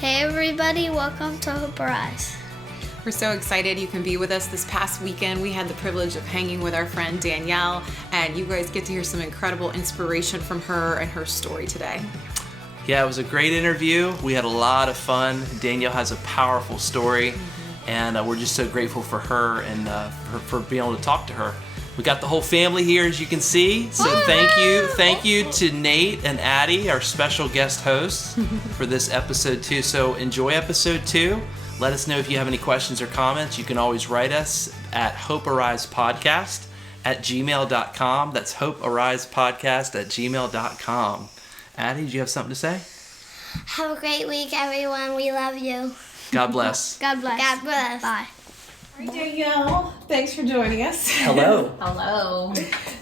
Hey everybody, welcome to Hope Arise. We're so excited you can be with us this past weekend. We had the privilege of hanging with our friend Danielle, and you guys get to hear some incredible inspiration from her and her story today. Yeah, it was a great interview. We had a lot of fun. Danielle has a powerful story, and we're just so grateful for her and for being able to talk to her. We got the whole family here, as you can see. So thank you to Nate and Addie, our special guest hosts, for this episode 2. So enjoy episode 2. Let us know if you have any questions or comments. You can always write us at hopearisepodcast@gmail.com. That's hopearisepodcast@gmail.com. Addie, do you have something to say? Have a great week, everyone. We love you. God bless. God bless. God bless. Bye. Hi, Danielle. Thanks for joining us. Hello. Hello.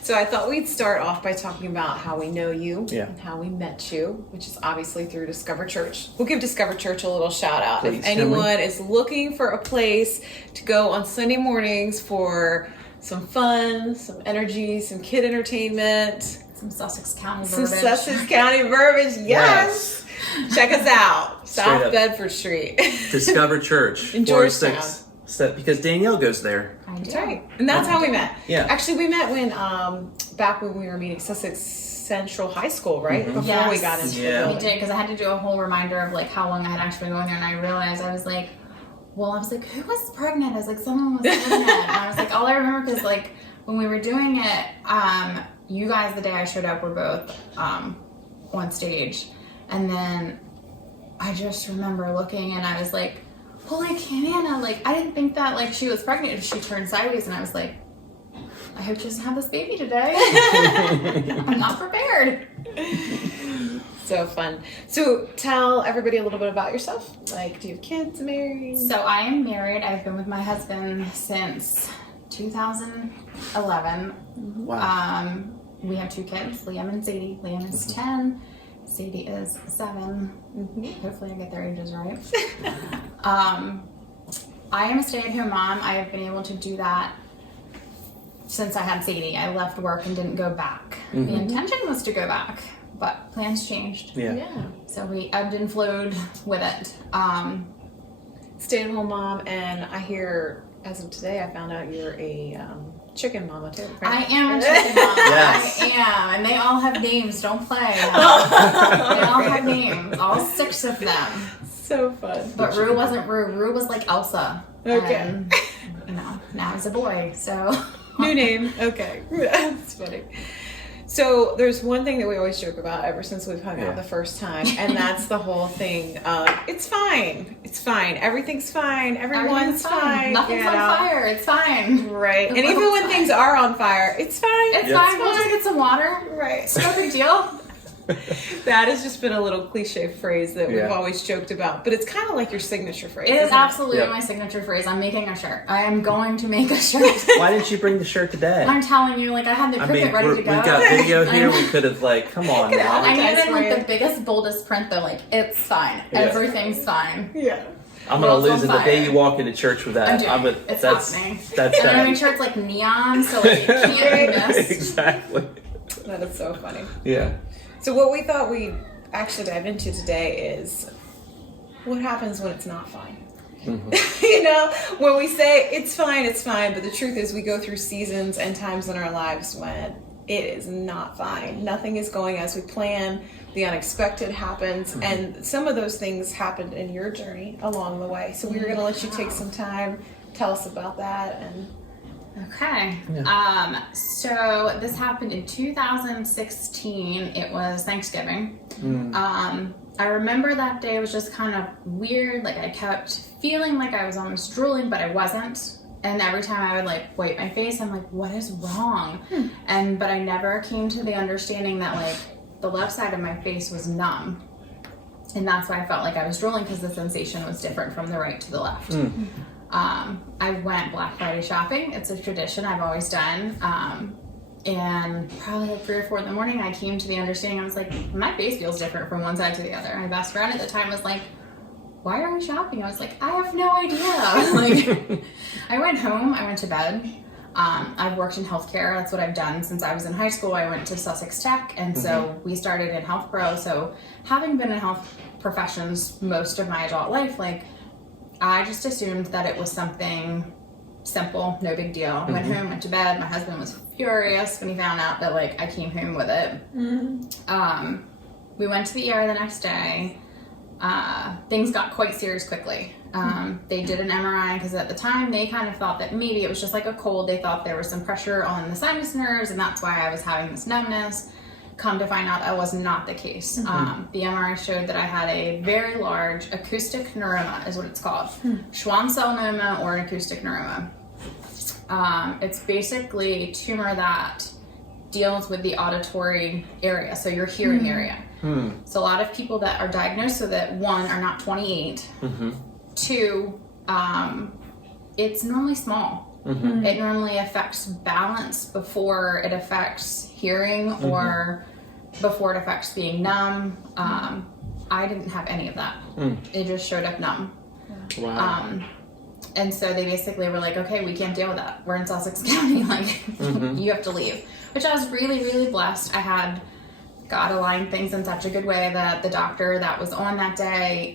So I thought we'd start off by talking about how we know you and how we met you, which is obviously through Discover Church. We'll give Discover Church a little shout out. Please, if anyone is looking for a place to go on Sunday mornings for some fun, some energy, some kid entertainment, Some Sussex County some verbiage. Sussex County verbiage, yes. Check us out. South up. Bedford Street. Discover Church. In 406. Georgetown. Because Danielle goes there. I do. That's right. And that's how we met. Yeah. Actually, we met when back when we were meeting Sussex Central High School, right? Before Yes. we got into Yeah. the We building. did, because I had to do a whole reminder of like how long I had actually been going there, and I realized I was like, who was pregnant? I was like, someone was pregnant. And I was like, all I remember is like when we were doing it, you guys the day I showed up were both on stage, and then I just remember looking and I was like, holy Canana, like I didn't think that like she was pregnant. She turned sideways and I was like, I hope she doesn't have this baby today. I'm not prepared. So fun. So tell everybody a little bit about yourself. Like, do you have kids, married? So I am married. I've been with my husband since 2011. Wow. We have 2 kids, Liam and Sadie. Liam is 10. Sadie is 7. Hopefully I get their ages right. I am a stay-at-home mom. I have been able to do that since I had Sadie. I left work and didn't go back. The intention was to go back, but plans changed. Yeah. So we ebbed and flowed with it. Stay-at-home mom, and I hear, as of today, I found out you're a chicken mama too. I Right? am a chicken mom. Yes. I am. And they all have names. Don't play. They all have names. All 6 of them. So fun. But Rue wasn't Rue. Rue was like Elsa. Okay. And, now he's a boy. So New name. Okay. That's funny. So there's one thing that we always joke about ever since we've hung out the first time, and that's the whole thing of it's fine. It's fine. Everything's fine. Everyone's fine. Nothing's you on know? fire. It's fine. Right. And even when things are on fire, it's fine. It's fine. We'll just get some water. Right. It's no big deal. That has just been a little cliche phrase that we've Yeah. always joked about, but it's kind of like your signature phrase. It is isn't absolutely Yep. my signature phrase. I'm making a shirt. I am going to make a shirt. Why didn't you bring the shirt today? I'm telling you, like I had the print ready to we've go. got video here. We could have come on Could now. have I advertised needed for like you. the biggest, boldest print though. Like it's fine. Yeah. Everything's fine. Yeah. I'm gonna World's lose on it the day fire. you walk into church with that. I'm doing it. It's that's happening. that's And then I that. make sure it's like neon, so like it can't be missed. Exactly. That is so funny. Yeah. So what we thought we'd actually dive into today is what happens when it's not fine. You know, when we say it's fine, but the truth is we go through seasons and times in our lives when it is not fine. Nothing is going as we plan. The unexpected happens, and some of those things happened in your journey along the way. So we were going to let you take some time, tell us about that, and Okay. So this happened in 2016. It was Thanksgiving. I remember that day was just kind of weird. Like I kept feeling like I was almost drooling, but I wasn't. And every time I would like wipe my face, I'm like, what is wrong? But I never came to the understanding that like the left side of my face was numb. And that's why I felt like I was drooling, because the sensation was different from the right to the left. I went Black Friday shopping. It's a tradition I've always done. And probably like 3 or 4 in the morning, I came to the understanding, I was like, my face feels different from one side to the other. My best friend at the time was like, why are we shopping? I was like, I have no idea. Like, I went home, I went to bed. I've worked in healthcare. That's what I've done since I was in high school. I went to Sussex Tech, and so we started in Health Pro. So having been in health professions most of my adult life, like I just assumed that it was something simple, no big deal. Went home, went to bed. My husband was furious when he found out that like I came home with it. We went to the ER the next day. Things got quite serious quickly. They did an MRI because at the time they kind of thought that maybe it was just like a cold. They thought there was some pressure on the sinus nerves, and that's why I was having this numbness. Come to find out that was not the case. The MRI showed that I had a very large acoustic neuroma, is what it's called. Schwann cell neuroma or an acoustic neuroma. It's basically a tumor that deals with the auditory area, so your hearing area. So a lot of people that are diagnosed with it, one, are not 28. Two, it's normally small. It normally affects balance before it affects hearing or before it affects being numb. I didn't have any of that. It just showed up numb. Wow. And so they basically were like, okay, we can't deal with that. We're in Sussex County. Like, you have to leave. Which I was really, really blessed. I had God aligned things in such a good way that the doctor that was on that day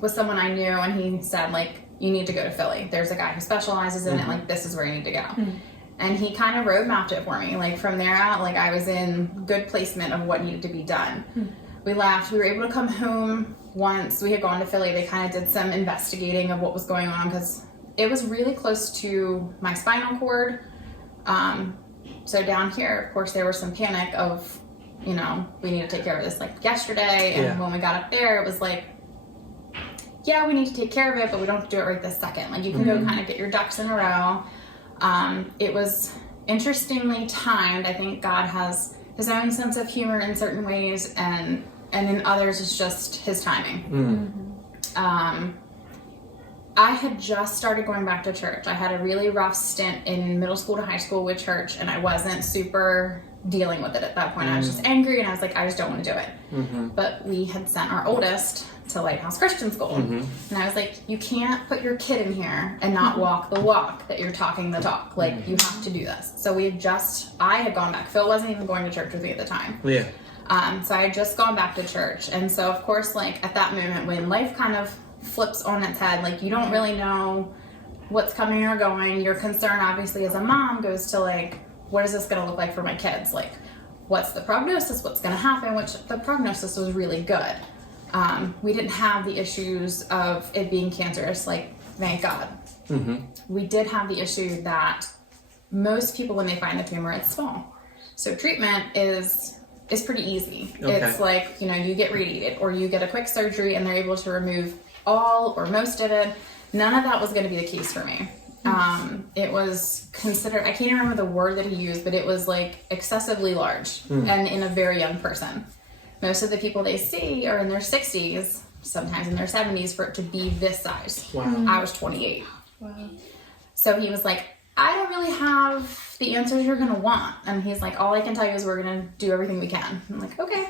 was someone I knew, and he said, like, you need to go to Philly. There's a guy who specializes in it. Like, this is where you need to go. And he kind of road mapped it for me. Like, from there out, like, I was in good placement of what needed to be done. We left. We were able to come home once we had gone to Philly. They kind of did some investigating of what was going on because it was really close to my spinal cord. So down here, of course, there was some panic of, you know, we need to take care of this like yesterday. And when we got up there, it was like, yeah, we need to take care of it, but we don't have to do it right this second. Like, you can go kind of get your ducks in a row. It was interestingly timed. I think God has his own sense of humor in certain ways, and in others it's just his timing. I had just started going back to church. I had a really rough stint in middle school to high school with church, and I wasn't super dealing with it at that point. I was just angry, and I was like, I just don't want to do it. But we had sent our oldest to Lighthouse Christian School, and I was like, you can't put your kid in here and not walk the walk that you're talking the talk. Like, you have to do this. So I had gone back. Phil wasn't even going to church with me at the time. So I had just gone back to church, and so of course, like, at that moment when life kind of flips on its head, like, you don't really know what's coming or going. Your concern, obviously, as a mom goes to, like, what is this going to look like for my kids? Like, what's the prognosis? What's going to happen? Which the prognosis was really good. We didn't have the issues of it being cancerous, like, thank God. We did have the issue that most people, when they find the tumor, it's small. So treatment is pretty easy. It's like, you know, you get radiated or you get a quick surgery and they're able to remove all or most of it. None of that was going to be the case for me. It was considered, I can't remember the word that he used, but it was like excessively large and in a very young person. Most of the people they see are in their 60s, sometimes in their 70s, for it to be this size. I was 28. So he was like, I don't really have the answers you're going to want. And he's like, all I can tell you is we're going to do everything we can. I'm like, okay.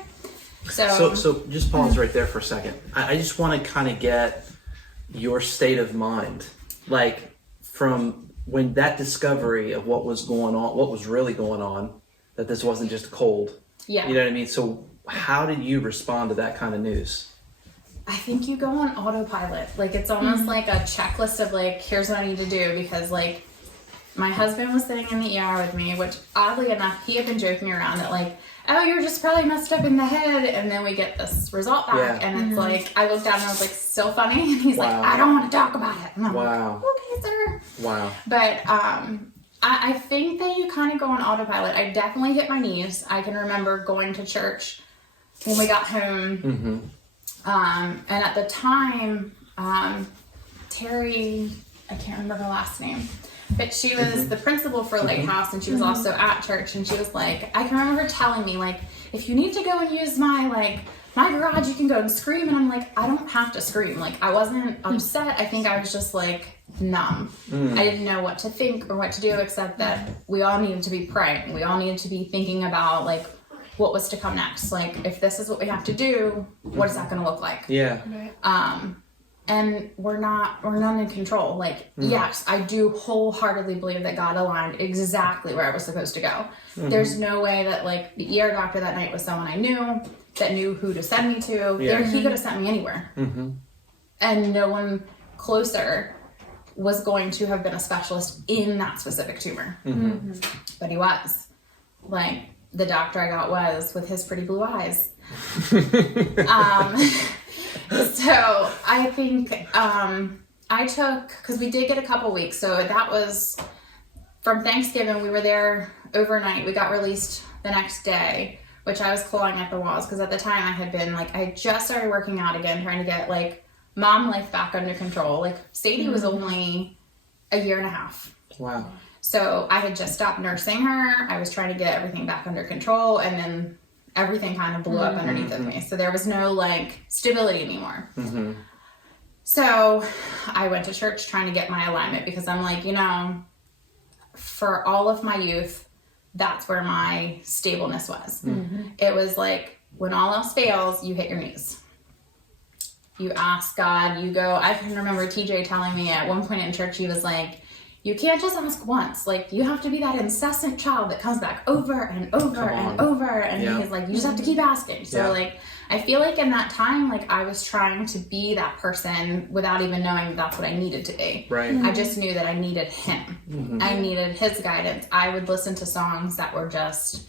So just pause right there for a second. I just want to kind of get your state of mind. Like, from when that discovery of what was going on, what was really going on, that this wasn't just a cold. Yeah. You know what I mean? So how did you respond to that kind of news? I think you go on autopilot. Like, it's almost like a checklist of, like, here's what I need to do. Because, like, my husband was sitting in the ER with me, which, oddly enough, he had been joking around that, like, oh, you're just probably messed up in the head. And then we get this result back. And it's like, I looked down and I was like, so funny. And he's like, I don't want to talk about it. And I'm like, okay, sir. But I think that you kind of go on autopilot. I definitely hit my knees. I can remember going to church when we got home. And at the time, Terry, I can't remember her last name, but she was the principal for Lighthouse, and she was also at church, and she was like, I can remember her telling me, like, if you need to go and use my garage, you can go and scream. And I'm like, I don't have to scream. Like, I wasn't upset. I think I was just, like, numb. I didn't know what to think or what to do, except that we all needed to be praying. We all needed to be thinking about, like, what was to come next. Like, if this is what we have to do, what is that going to look like? and we're not in control. Like, yes, I do wholeheartedly believe that God aligned exactly where I was supposed to go. There's no way that like the ER doctor that night was someone I knew that knew who to send me to. He could have sent me anywhere. And no one closer was going to have been a specialist in that specific tumor. But he was. Like, the doctor I got was with his pretty blue eyes. So I think I took, because we did get a couple weeks, so that was from Thanksgiving. We were there overnight. We got released the next day, which I was clawing at the walls, because at the time I had just started working out again, trying to get like mom life back under control. Like, Sadie was only a year and a half. Wow. So I had just stopped nursing her. I was trying to get everything back under control, and then everything kind of blew up underneath of me. So there was no like stability anymore. So I went to church trying to get my alignment, because I'm like, for all of my youth, that's where my stableness was. It was like, when all else fails, you hit your knees. You ask God, you go. I can remember TJ telling me at one point in church, he was like, you can't just ask once. Like, you have to be that incessant child that comes back over and over and over. And he's like, you just have to keep asking. So like, I feel like in that time, like, I was trying to be that person without even knowing that's what I needed to be. Right. I just knew that I needed him. I needed his guidance. I would listen to songs that were just,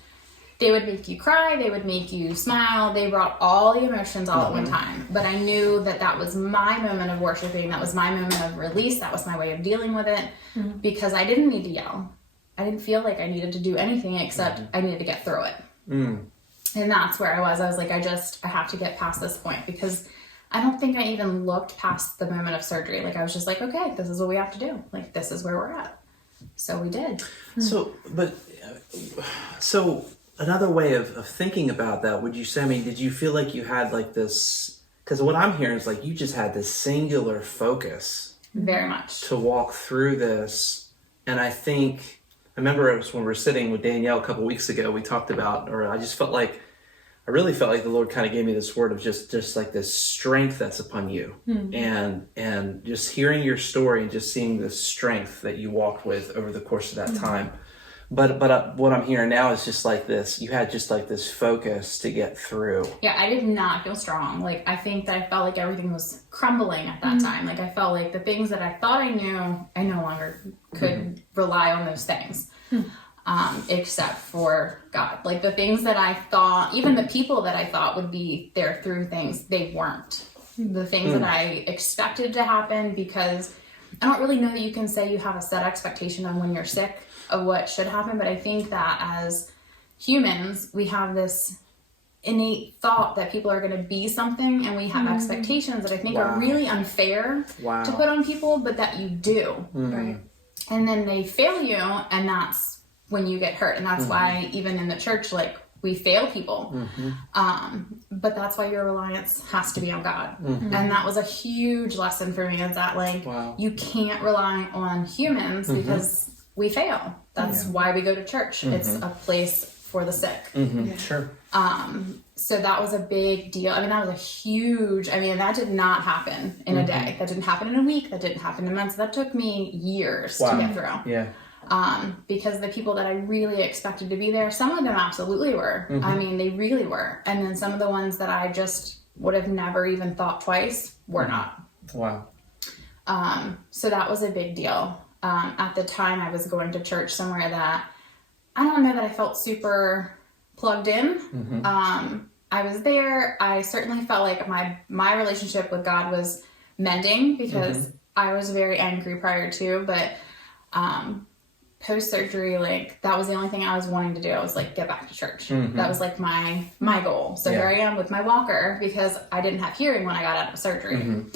they would make you cry, they would make you smile, they brought all the emotions all at one time. But I knew that that was my moment of worshiping, that was my moment of release, that was my way of dealing with it, because I didn't need to yell. I didn't feel like I needed to do anything except I needed to get through it. And that's where I was. I was like, I have to get past this point, because I don't think I even looked past the moment of surgery. Like, I was just like, okay, this is what we have to do. Like, this is where we're at. So we did. So another way of thinking about that, would you say, I mean, did you feel like you had like this, because what I'm hearing is like you just had this singular focus. Very much. To walk through this. And I remember it was when we were sitting with Danielle a couple weeks ago, we talked about, or I really felt like the Lord kind of gave me this word of just like this strength that's upon you. And just hearing your story and just seeing the strength that you walked with over the course of that time. But what I'm hearing now is just like this, you had just like this focus to get through. Yeah, I did not feel strong. Like, I think that I felt like everything was crumbling at that time. Like, I felt like the things that I thought I knew, I no longer could rely on those things, except for God. Like, the things that I thought, even the people that I thought would be there through things, they weren't. The things that I expected to happen, because I don't really know that you can say you have a set expectation on when you're sick of what should happen, but I think that as humans, we have this innate thought that people are going to be something, and we have expectations that I think are really unfair to put on people, but that you do. Right. And then they fail you, and that's when you get hurt. And that's why even in the church, like, we fail people. But that's why your reliance has to be on God. And that was a huge lesson for me, is that like, you can't rely on humans because we fail. That's why we go to church. It's a place for the sick. Sure. So that was a big deal. I mean, that was a huge, that did not happen in a day. That didn't happen in a week. That didn't happen in months. That took me years to get through. Yeah. Because the people that I really expected to be there, some of them absolutely were. I mean, they really were. And then some of the ones that I just would have never even thought twice were not. Wow. So that was a big deal. At the time, I was going to church somewhere that I don't know that I felt super plugged in. I was there. I certainly felt like my relationship with God was mending, because I was very angry prior to, but post-surgery, like, that was the only thing I was wanting to do. I was like, get back to church. That was like my goal. So here I am with my walker, because I didn't have hearing when I got out of surgery.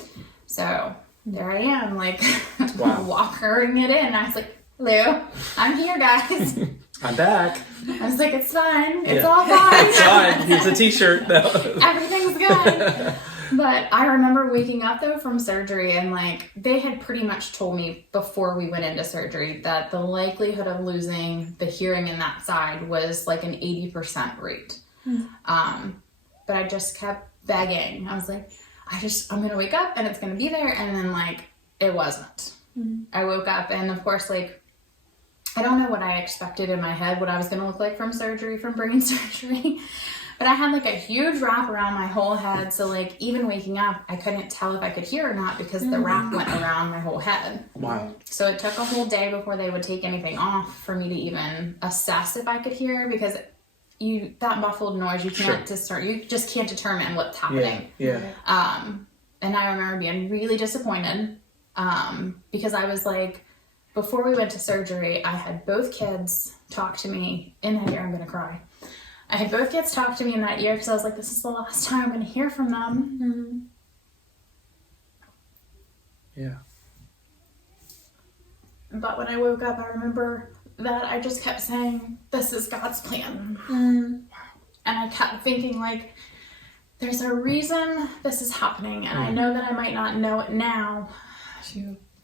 So there I am, like, walkering it in. I was like, hello, I'm here, guys. I'm back. I was like, it's fine. It's all fine. It's fine. It's a t-shirt, though. Everything's good. But I remember waking up, though, from surgery, and, like, they had pretty much told me before we went into surgery that the likelihood of losing the hearing in that side was, like, an 80% rate. But I just kept begging. I was like, I'm gonna wake up and it's gonna be there. And then like, it wasn't. I woke up and of course, like, I don't know what I expected in my head, what I was gonna look like from brain surgery. But I had like a huge wrap around my whole head. So like even waking up, I couldn't tell if I could hear or not because the wrap went around my whole head. Wow. So it took a whole day before they would take anything off for me to even assess if I could hear, because that muffled noise, you can't you just can't determine what's happening. Yeah. And I remember being really disappointed because I was like, before we went to surgery, I had both kids talk to me in that ear. I'm gonna cry. I had both kids talk to me in that ear because I was like, this is the last time I'm going to hear from them. Yeah. But when I woke up, I remember that I just kept saying, this is God's plan. And I kept thinking, like, there's a reason this is happening. And I know that I might not know it now.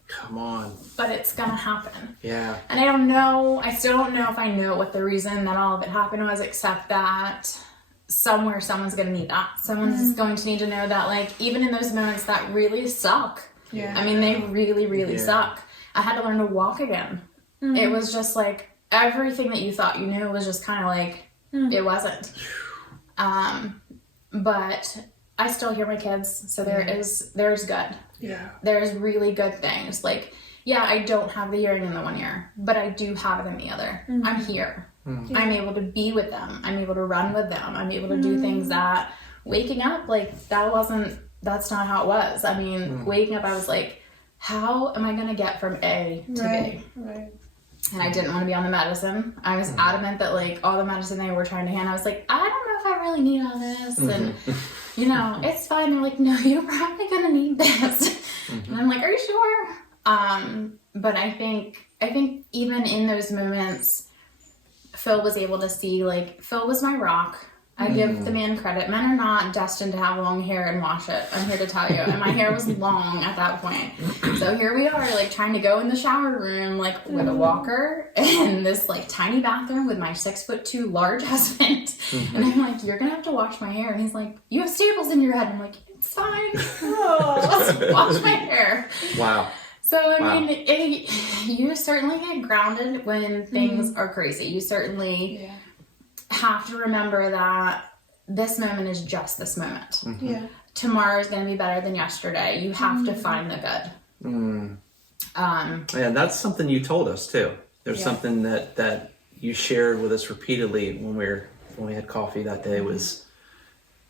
Come on. But it's going to happen. Yeah. And I still don't know if I know what the reason that all of it happened was, except that somewhere someone's going to need that. Someone's going to need to know that, like, even in those moments that really suck. Yeah. I mean, they really, really suck. I had to learn to walk again. It was just like everything that you thought you knew was just kind of like, it wasn't. But I still hear my kids. So there's good. Yeah. There's really good things. Like, yeah, I don't have the hearing in the one ear, but I do have it in the other. I'm here. I'm able to be with them. I'm able to run with them. I'm able to do things that waking up, like, that's not how it was. I mean, waking up, I was like, how am I going to get from A to B? Right. And I didn't want to be on the medicine. I was adamant that, like, all the medicine they were trying to hand, I was like, I don't know if I really need all this. And, you know, it's fine. They're like, no, you're probably going to need this. And I'm like, are you sure? But I think even in those moments, Phil was able to see, like, Phil was my rock. I give the man credit. Men are not destined to have long hair and wash it. I'm here to tell you. And my hair was long at that point. So here we are, like, trying to go in the shower room, like, with a walker and this, like, tiny bathroom with my 6'2" large husband. And I'm like, you're gonna have to wash my hair. And he's like, you have staples in your head. I'm like, it's fine. Just wash my hair. Wow. So, I mean, you certainly get grounded when things are crazy. You certainly have to remember that this moment is just this moment. Yeah. Tomorrow is going to be better than yesterday. You have to find the good. And that's something you told us too. There's something that you shared with us repeatedly when we had coffee that day was,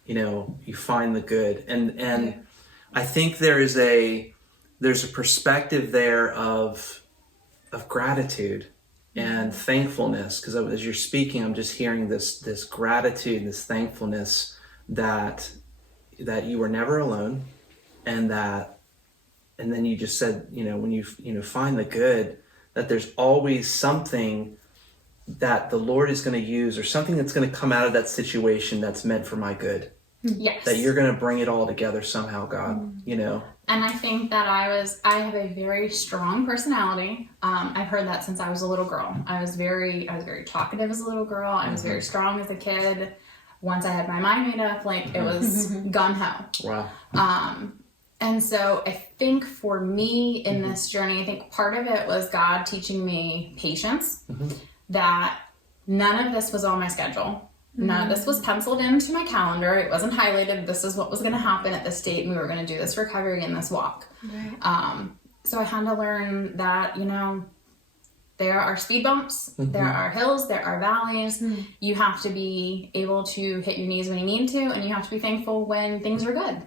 you know, you find the good. And I think there's a perspective there of gratitude and thankfulness, because as you're speaking, I'm just hearing this gratitude, this thankfulness that you were never alone, and then you just said, you know, when you find the good, that there's always something that the Lord is going to use, or something that's going to come out of that situation that's meant for my good. Yes. That you're going to bring it all together somehow, God, you know. I think that I have a very strong personality. I've heard that since I was a little girl. I was very talkative as a little girl. I was very strong as a kid. Once I had my mind made up, like, it was gun-ho. Wow. And so I think for me in this journey, I think part of it was God teaching me patience, that none of this was on my schedule. None of this was penciled into my calendar. It wasn't highlighted. This is what was going to happen at this date, and we were going to do this recovery and this walk. Right. So I had to learn that, you know, there are speed bumps, there are hills, there are valleys. You have to be able to hit your knees when you need to, and you have to be thankful when things are good.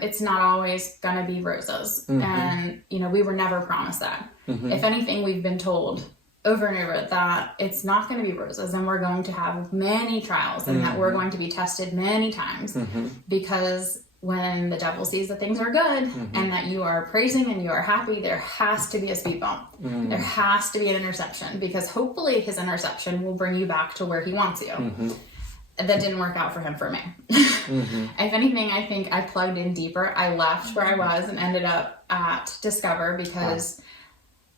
It's not always going to be roses. And, you know, we were never promised that. If anything, we've been told over and over that it's not going to be roses, and we're going to have many trials, and that we're going to be tested many times, because when the devil sees that things are good and that you are praising and you are happy, there has to be a speed bump. There has to be an interception, because hopefully his interception will bring you back to where he wants you. That didn't work out for him, for me. If anything, I think I plugged in deeper. I left where I was and ended up at Discover, because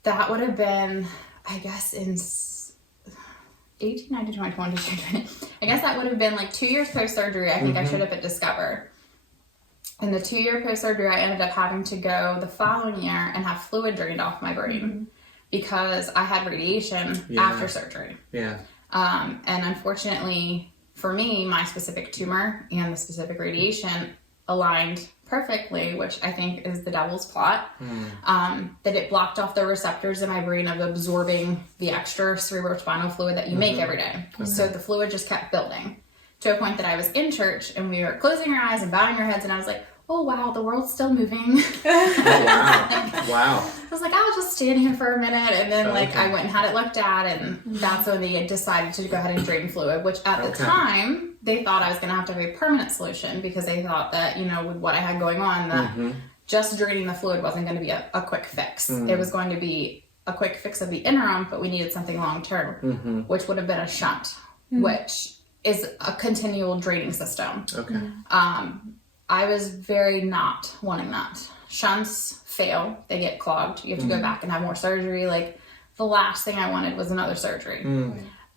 that would have been, I guess, in 18, 19, 20, 21, 22, 23. I guess that would have been like 2 years post-surgery. I think I showed up at Discover. In the 2-year post-surgery, I ended up having to go the following year and have fluid drained off my brain because I had radiation after surgery. Yeah. And unfortunately for me, my specific tumor and the specific radiation aligned perfectly, which I think is the devil's plot, that it blocked off the receptors in my brain of absorbing the extra cerebrospinal fluid that you make every day. So the fluid just kept building to a point that I was in church and we were closing our eyes and bowing our heads, and I was like, oh wow, the world's still moving. Oh, wow. I was like, I'll just stand here for a minute, and then I went and had it looked at, and that's when they decided to go ahead and drain fluid, which at the time they thought I was going to have to have a permanent solution because they thought that, you know, with what I had going on, that just draining the fluid wasn't going to be a quick fix. It was going to be a quick fix of the interim, but we needed something long term, which would have been a shunt, which is a continual draining system. Okay. I was very not wanting that. Shunts fail, they get clogged. You have to go back and have more surgery. Like, the last thing I wanted was another surgery.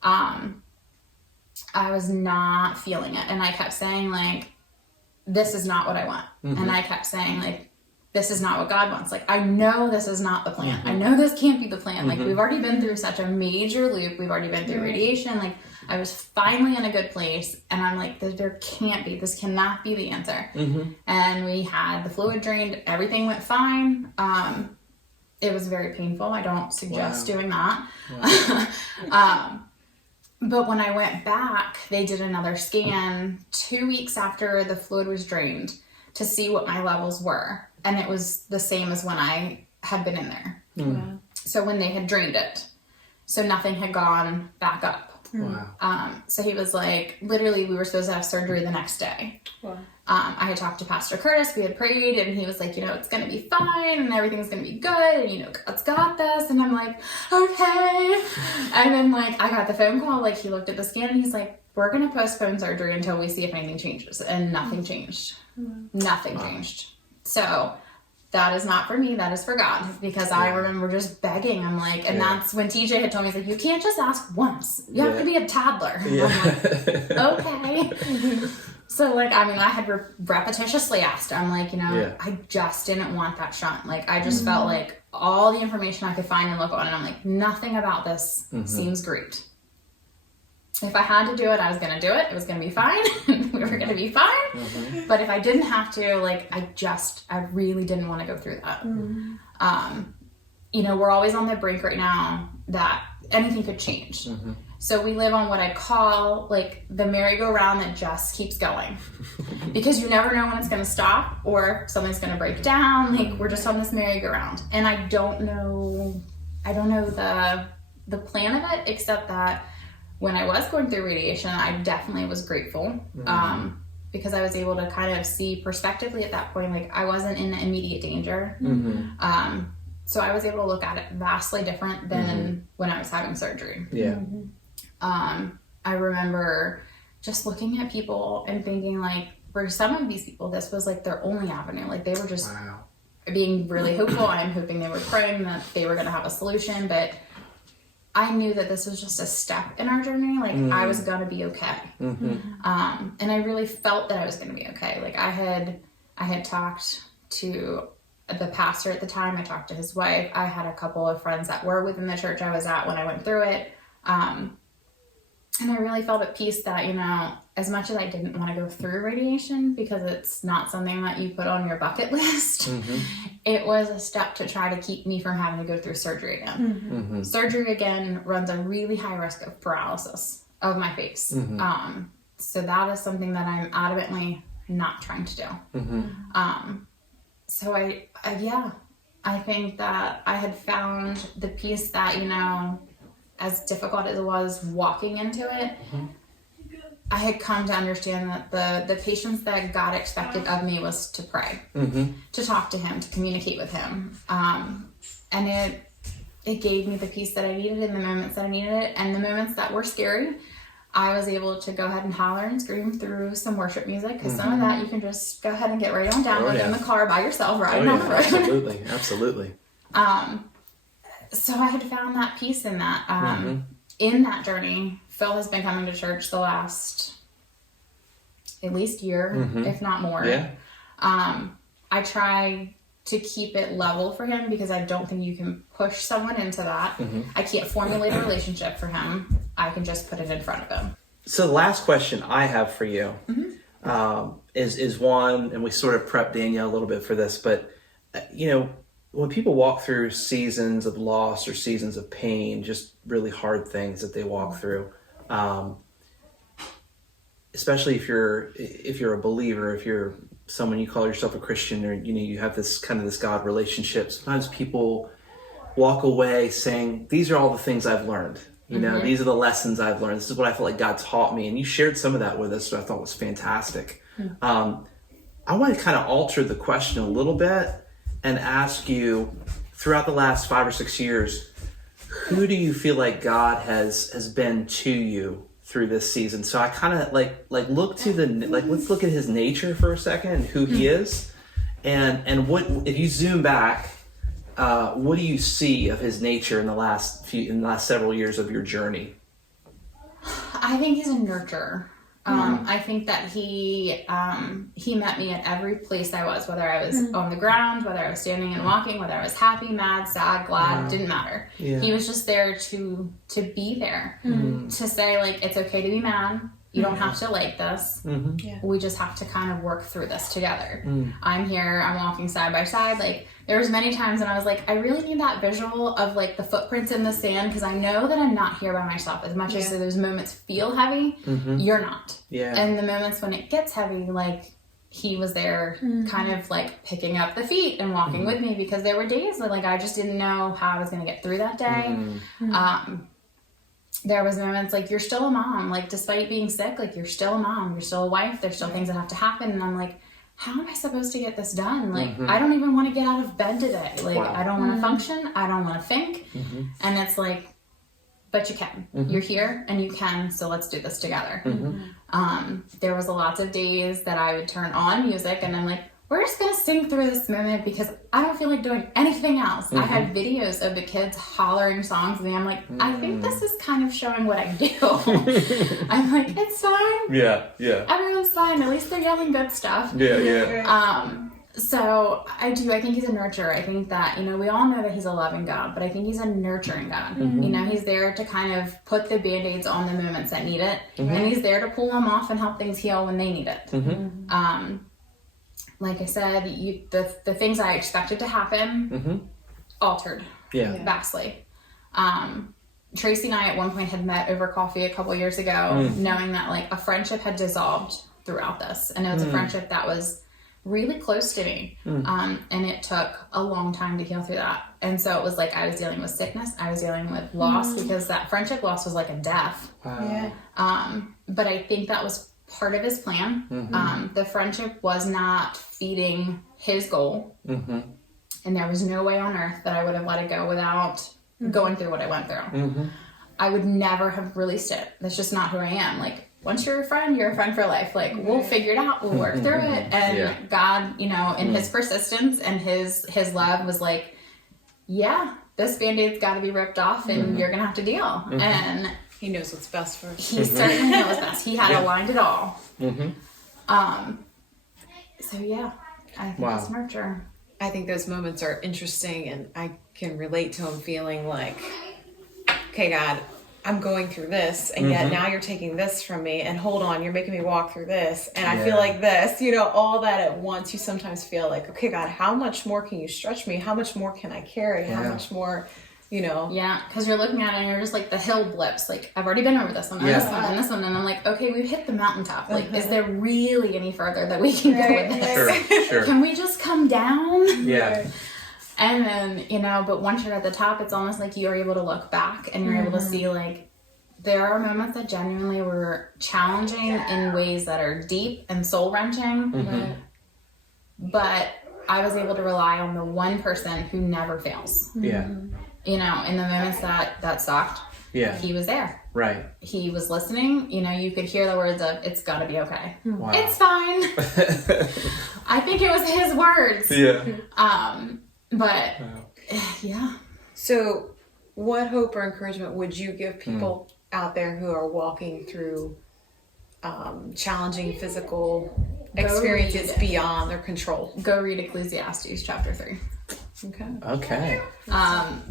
I was not feeling it. And I kept saying, like, this is not what I want. And I kept saying, like, this is not what God wants. Like, I know this is not the plan. I know this can't be the plan. Like, we've already been through such a major loop. We've already been through radiation. Like, I was finally in a good place. And I'm like, there can't be. This cannot be the answer. And we had the fluid drained. Everything went fine. It was very painful. I don't suggest doing that. But when I went back, they did another scan 2 weeks after the fluid was drained to see what my levels were. And it was the same as when I had been in there. So when they had drained it. So nothing had gone back up. So he was like, literally, we were supposed to have surgery the next day. I had talked to Pastor Curtis, we had prayed, and he was like, you know, it's going to be fine, and everything's going to be good, and, you know, God's got this. And I'm like, okay. And then, like, I got the phone call, like, he looked at the scan, and he's like, we're going to postpone surgery until we see if anything changes. And nothing changed. Nothing changed. So that is not for me, that is for God, because I remember just begging. I'm like, and that's when TJ had told me, he's like, you can't just ask once, you have to be a toddler. And I'm like, okay. So, like, I mean, I had repetitiously asked. I'm like, you know, I just didn't want that shunt. Like, I just felt like all the information I could find and look on, and I'm like, nothing about this seems great. If I had to do it, I was going to do it. It was going to be fine. We were going to be fine. But if I didn't have to, like, I really didn't want to go through that. You know, we're always on the brink right now that anything could change. So we live on what I call, like, the merry-go-round that just keeps going. Because you never know when it's going to stop or something's going to break down. Like, we're just on this merry-go-round. And I don't know the plan of it, except that when I was going through radiation, I definitely was grateful. Because I was able to kind of see prospectively at that point, like, I wasn't in immediate danger. So I was able to look at it vastly different than when I was having surgery. I remember just looking at people and thinking, like, for some of these people, this was like their only avenue. Like, they were just being really hopeful. I'm hoping they were praying that they were going to have a solution, but I knew that this was just a step in our journey. Like, I was going to be okay. And I really felt that I was going to be okay. Like, I had talked to the pastor at the time. I talked to his wife. I had a couple of friends that were within the church I was at when I went through it. And I really felt at peace that, you know, as much as I didn't want to go through radiation because it's not something that you put on your bucket list, it was a step to try to keep me from having to go through surgery again. Surgery again runs a really high risk of paralysis of my face. So that is something that I'm adamantly not trying to do. So I think that I had found the peace that, you know, as difficult as it was walking into it, I had come to understand that the patience that God expected of me was to pray, to talk to him, to communicate with him. And it gave me the peace that I needed in the moments that I needed it. And the moments that were scary, I was able to go ahead and holler and scream through some worship music, because some of that you can just go ahead and get right on down with in the car by yourself riding on the road. Absolutely. So I had found that peace in that. In that journey, Phil has been coming to church the last at least year, if not more. I try to keep it level for him because I don't think you can push someone into that. I can't formulate a relationship for him. I can just put it in front of him. So the last question I have for you is one, and we sort of prepped Danielle a little bit for this, but when people walk through seasons of loss or seasons of pain, just really hard things that they walk through, especially if you're a believer, if you're someone, you call yourself a Christian, or you have this God relationship, sometimes people walk away saying, these are all the things I've learned. These are the lessons I've learned. This is what I feel like God taught me. And you shared some of that with us, which I thought was fantastic. I want to kind of alter the question a little bit and ask you, throughout the last 5 or 6 years, who do you feel like God has been to you through this season? So I kind of like look to let's look at his nature for a second and who he is, and what, if you zoom back, what do you see of his nature in the last several years of your journey? I think he's a nurturer. I think that he met me at every place I was, whether I was on the ground, whether I was standing and walking, whether I was happy, mad, sad, glad, didn't matter. Yeah. He was just there to be there, to say, like, it's okay to be mad. You don't have to like this. Yeah. We just have to kind of work through this together. I'm here, I'm walking side by side. Like, there was many times when I was like, I really need that visual of like the footprints in the sand, because I know that I'm not here by myself. As much as those moments feel heavy, you're not. Yeah. And the moments when it gets heavy, like, he was there kind of like picking up the feet and walking with me, because there were days that, like, I just didn't know how I was going to get through that day. There was moments like, you're still a mom, like, despite being sick, like, you're still a mom, you're still a wife, there's still things that have to happen. And I'm like, how am I supposed to get this done? Like, I don't even want to get out of bed today. Like, I don't want to function. I don't want to think. And it's like, but you can. You're here and you can, so let's do this together. There was lots of days that I would turn on music and I'm like, we're just going to sing through this moment because I don't feel like doing anything else. I had videos of the kids hollering songs and I'm like, I think this is kind of showing what I do. I'm like, it's fine. Yeah. Everyone's fine. At least they're yelling good stuff. So I think he's a nurturer. I think that, we all know that he's a loving God, but I think he's a nurturing God. He's there to kind of put the Band-Aids on the moments that need it. And he's there to pull them off and help things heal when they need it. Like I said, the things I expected to happen altered vastly. Tracy and I at one point had met over coffee a couple years ago, knowing that, like, a friendship had dissolved throughout this. And it was a friendship that was really close to me. And it took a long time to heal through that. And so it was like I was dealing with sickness, I was dealing with loss, because that friendship loss was like a death. But I think that was part of his plan. The friendship was not feeding his goal. And there was no way on earth that I would have let it go without going through what I went through. I would never have released it. That's just not who I am. Like, once you're a friend for life. Like, we'll figure it out. We'll work through it. And God, in his persistence and his love was like, this Band-Aid's got to be ripped off and you're going to have to deal. And he knows what's best for us. He certainly knows best. He had aligned it all. So I think it's nurture. I think those moments are interesting, and I can relate to him feeling like, okay, God, I'm going through this, and yet now you're taking this from me, and hold on, you're making me walk through this, and I feel like this, all that at once. You sometimes feel like, okay, God, how much more can you stretch me? How much more can I carry? How much more, Yeah, because you're looking at it and you're just like, the hill blips. Like, I've already been over this one, and this one, and this one, and I'm like, okay, we've hit the mountaintop. Like, is there really any further that we can go with this? Sure. Can we just come down? Yeah. And then, but once you're at the top, it's almost like you're able to look back and you're able to see, like, there are moments that genuinely were challenging in ways that are deep and soul-wrenching. But I was able to rely on the one person who never fails. In the moments that sucked, he was there. Right. He was listening. You could hear the words of, it's gotta be okay. Wow. It's fine. I think it was his words. But So what hope or encouragement would you give people out there who are walking through challenging physical experiences read- beyond their control. Go read Ecclesiastes chapter 3. Okay. Okay.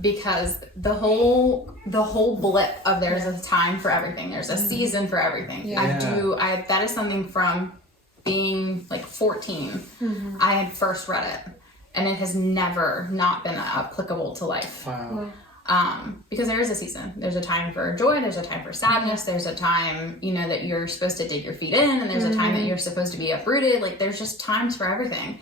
Because the whole blip of there's a time for everything. There's a season for everything. Yeah. That is something from being like 14. I had first read it, and it has never not been applicable to life. Wow. Because there is a season. There's a time for joy, there's a time for sadness, there's a time, that you're supposed to dig your feet in, and there's a time that you're supposed to be uprooted. Like, there's just times for everything.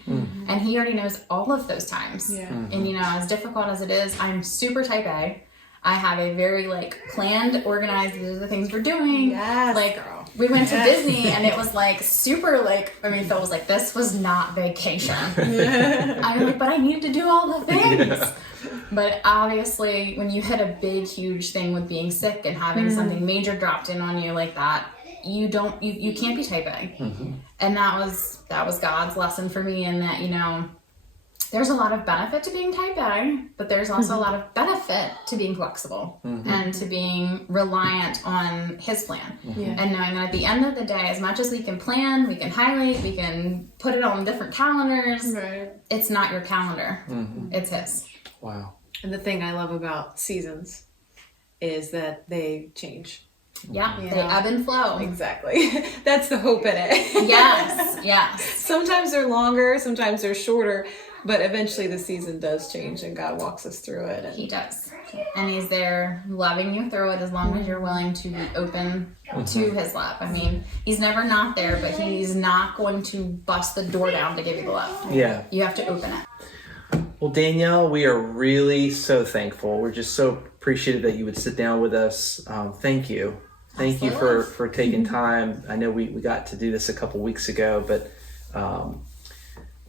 And he already knows all of those times. Yeah. And, as difficult as it is, I'm super type A. I have a very, planned, organized, these are the things we're doing. Yes, girl. We went to Disney, and it was, super, Phil was like, this was not vacation. I was like, but I need to do all the things. Yeah. But obviously, when you hit a big, huge thing with being sick and having something major dropped in on you like that, you can't be type A. And that was God's lesson for me, in that, there's a lot of benefit to being type A, but there's also a lot of benefit to being flexible and to being reliant on his plan. And knowing that at the end of the day, as much as we can plan, we can highlight, we can put it on different calendars, it's not your calendar, it's his. Wow. And the thing I love about seasons is that they change. Yeah, they ebb and flow. Exactly. That's the hope in it. Yes. Sometimes they're longer, sometimes they're shorter, but eventually the season does change, and God walks us through it. And He does. And he's there loving you through it as long as you're willing to be open to his love. I mean, he's never not there, but he's not going to bust the door down to give you the love. Yeah. You have to open it. Well, Danielle, we are really so thankful. We're just so appreciative that you would sit down with us. Thank you. Thank you for taking time. I know we got to do this a couple weeks ago, but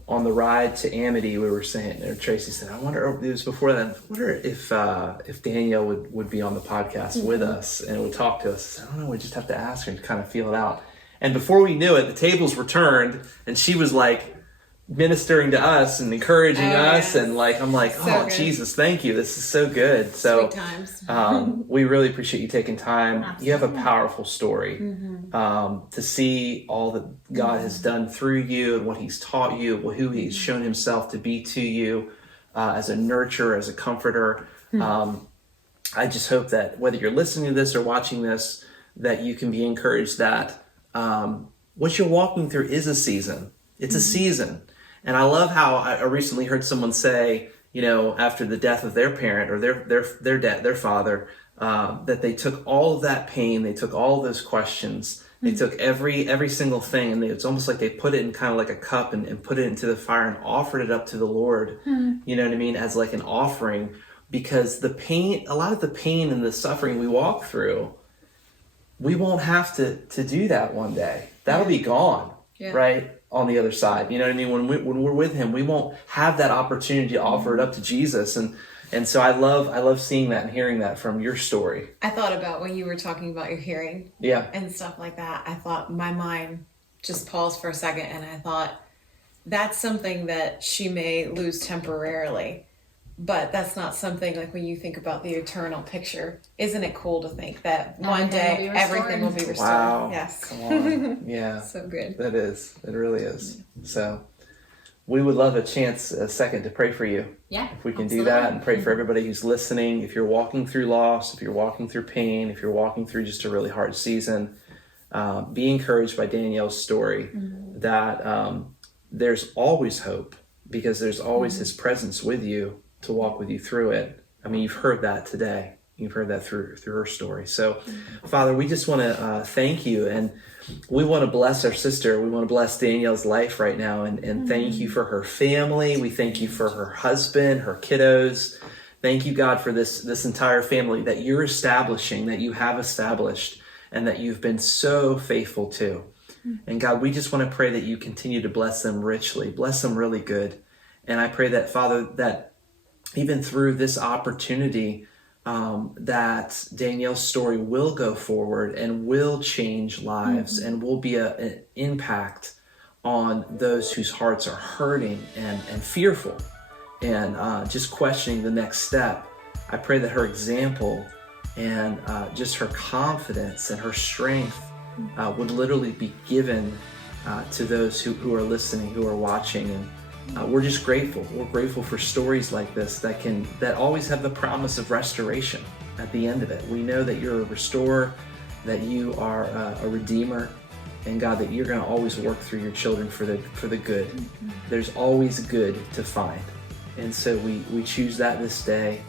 on the ride to Amity, we were saying, or Tracey said, I wonder, it was before that, I wonder if Danielle would be on the podcast with us and would talk to us. I said, I don't know, we just have to ask her to kind of feel it out. And before we knew it, the tables were turned, and she was ministering to us and encouraging us, and I'm like, oh, good. Jesus, thank you, this is so good. So Sweet times. we really appreciate you taking time. You have a powerful story. To see all that God has done through you and what he's taught you, who he's shown himself to be to you, as a nurturer, as a comforter. I just hope that whether you're listening to this or watching this, that you can be encouraged that what you're walking through is a season. It's a season. And I love how I recently heard someone say, after the death of their parent or their father, that they took all of that pain, they took all of those questions, they took every single thing, and it's almost like they put it in kind of like a cup and put it into the fire and offered it up to the Lord. You know what I mean? As like an offering, because the pain, a lot of the pain and the suffering we walk through, we won't have to do that one day. That'll be gone, right? On the other side, you know what I mean? When we're with him, we won't have that opportunity to offer it up to Jesus. And so I love seeing that and hearing that from your story. I thought about when you were talking about your hearing and stuff like that. I thought my mind just paused for a second, and I thought that's something that she may lose temporarily, but that's not something when you think about the eternal picture. Isn't it cool to think that one day everything will be restored? Wow. Yes. Come on. Yeah. So good. That is. It really is. So we would love a second to pray for you. Yeah. If we can do that, and pray for everybody who's listening. If you're walking through loss, if you're walking through pain, if you're walking through just a really hard season, be encouraged by Danielle's story that there's always hope, because there's always his presence with you to walk with you through it. I mean, you've heard that today. You've heard that through her story. So, Father, we just want to thank you, and we want to bless our sister. We want to bless Danielle's life right now, and thank you for her family. We thank you for her husband, her kiddos. Thank you, God, for this entire family that you're establishing, that you have established, and that you've been so faithful to. And God, we just want to pray that you continue to bless them richly, bless them really good. And I pray that, Father, that even through this opportunity, that Danielle's story will go forward and will change lives and will be an impact on those whose hearts are hurting and fearful and just questioning the next step. I pray that her example and just her confidence and her strength would literally be given to those who are listening, who are watching, and we're just grateful. We're grateful for stories like this that always have the promise of restoration at the end of it. We know that you're a restorer, that you are a redeemer, and God, that you're going to always work through your children for the good. Mm-hmm. There's always good to find, and so we choose that this day,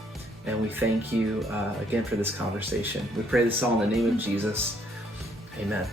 and we thank you again for this conversation. We pray this all in the name of Jesus. Amen.